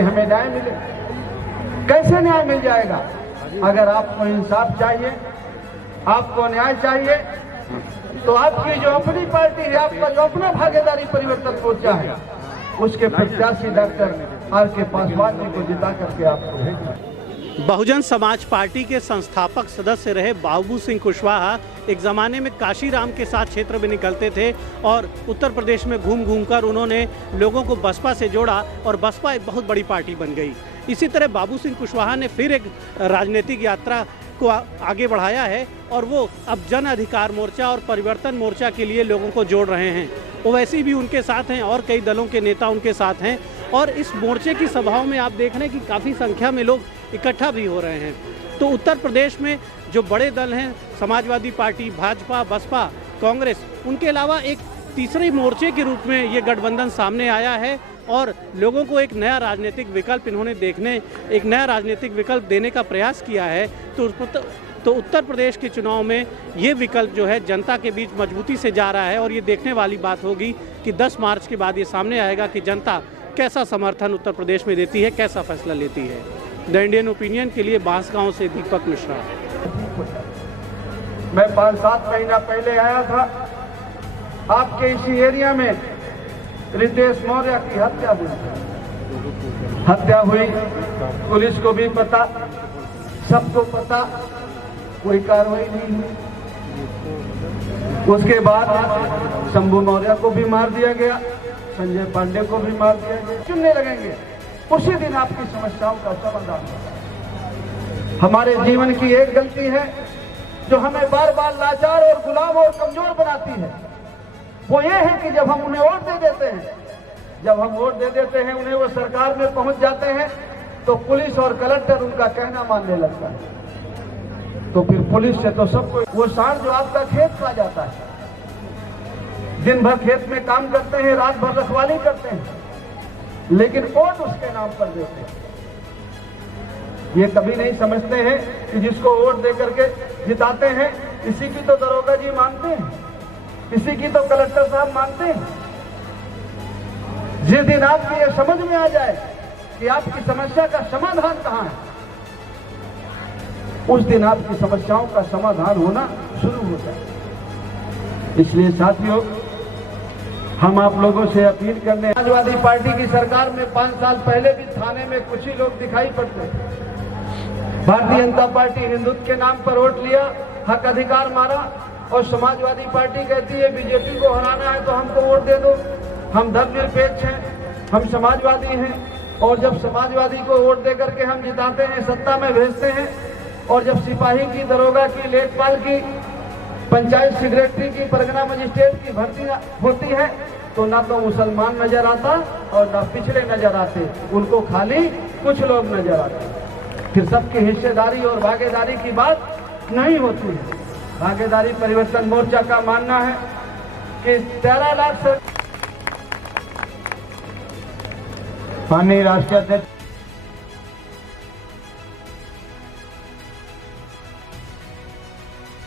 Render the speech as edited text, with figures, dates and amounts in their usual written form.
कि हमें न्याय मिले। कैसे न्याय मिल जाएगा? अगर आपको इंसाफ चाहिए, आपको न्याय चाहिए, तो आपकी जो अपनी पार्टी है, आपका जो अपना भागीदारी परिवर्तन मोर्चा है, उसके प्रत्याशी डॉक्टर आर.के. पासवान जी को जिता करके आपको भेजना। बहुजन समाज पार्टी के संस्थापक सदस्य रहे बाबू सिंह कुशवाहा एक ज़माने में काशीराम के साथ क्षेत्र में निकलते थे और उत्तर प्रदेश में घूम घूम कर उन्होंने लोगों को बसपा से जोड़ा और बसपा एक बहुत बड़ी पार्टी बन गई। इसी तरह बाबू सिंह कुशवाहा ने फिर एक राजनीतिक यात्रा को आगे बढ़ाया है और वो अब जन अधिकार मोर्चा और परिवर्तन मोर्चा के लिए लोगों को जोड़ रहे हैं। ओवैसी भी उनके साथ हैं और कई दलों के नेता उनके साथ हैं और इस मोर्चे की सभाओं में आप देख रहे हैं कि काफ़ी संख्या में लोग इकट्ठा भी हो रहे हैं। तो उत्तर प्रदेश में जो बड़े दल हैं, समाजवादी पार्टी, भाजपा, बसपा, कांग्रेस, उनके अलावा एक तीसरे मोर्चे के रूप में ये गठबंधन सामने आया है और लोगों को एक नया राजनीतिक विकल्प इन्होंने एक नया राजनीतिक विकल्प देने का प्रयास किया है। तो उत्तर प्रदेश के चुनाव में ये विकल्प जो है जनता के बीच मजबूती से जा रहा है और ये देखने वाली बात होगी कि 10 मार्च के बाद ये सामने आएगा कि जनता कैसा समर्थन उत्तर प्रदेश में देती है, कैसा फैसला लेती है। द इंडियन ओपिनियन के लिए बांसगांव से दीपक मिश्रा। मैं 5-7 महीना पहले आया था, आपके इसी एरिया में रितेश मौर्य की हत्या हुई, पुलिस को भी पता, सबको पता, कोई कार्रवाई नहीं हुई। उसके बाद शंभू मौर्य को भी मार दिया गया, संजय पांडे को भी मार दिया गया। चुनने लगेंगे, उसी दिन आपकी समस्याओं का समाधान होगा। हमारे जीवन की एक गलती है जो हमें बार बार लाचार और गुलाम और कमजोर बनाती है, वो ये है कि जब हम उन्हें वोट दे देते हैं, उन्हें वो सरकार में पहुंच जाते हैं तो पुलिस और कलेक्टर उनका कहना मानने लगता है। तो फिर पुलिस से तो सबको, वो सांड जो आपका खेत खा जाता है, दिन भर खेत में काम करते हैं, रात भर रखवाली करते हैं, लेकिन वोट उसके नाम पर देते हैं। ये कभी नहीं समझते हैं कि जिसको वोट दे करके जिताते हैं, इसी की तो दरोगा जी मानते हैं, इसी की तो कलेक्टर साहब मानते हैं। जिस दिन आपको ये समझ में आ जाए कि आपकी समस्या का समाधान कहां है, उस दिन आपकी समस्याओं का समाधान होना शुरू होता है। इसलिए साथियों, हम आप लोगों से अपील करने, समाजवादी पार्टी की सरकार में 5 साल पहले भी थाने में कुछ ही लोग दिखाई पड़ते थे। भारतीय जनता पार्टी हिंदुत्व के नाम पर वोट लिया, हक अधिकार मारा और समाजवादी पार्टी कहती है बीजेपी को हराना है तो हमको वोट दे दो, हम धर्मनिरपेक्ष हैं, हम समाजवादी हैं। और जब समाजवादी को वोट दे करके हम जिताते हैं, सत्ता में भेजते हैं, और जब सिपाही की, दरोगा की, लेखपाल की, पंचायत सेक्रेटरी की, परगना मजिस्ट्रेट की भर्ती होती है, तो ना तो मुसलमान नजर आता और ना पिछड़े नजर आते, उनको खाली कुछ लोग नजर आते। फिर सबकी हिस्सेदारी और भागीदारी की बात नहीं होती है। भागीदारी परिवर्तन मोर्चा का मानना है कि 13 लाख से माननीय राष्ट्रीय अध्यक्ष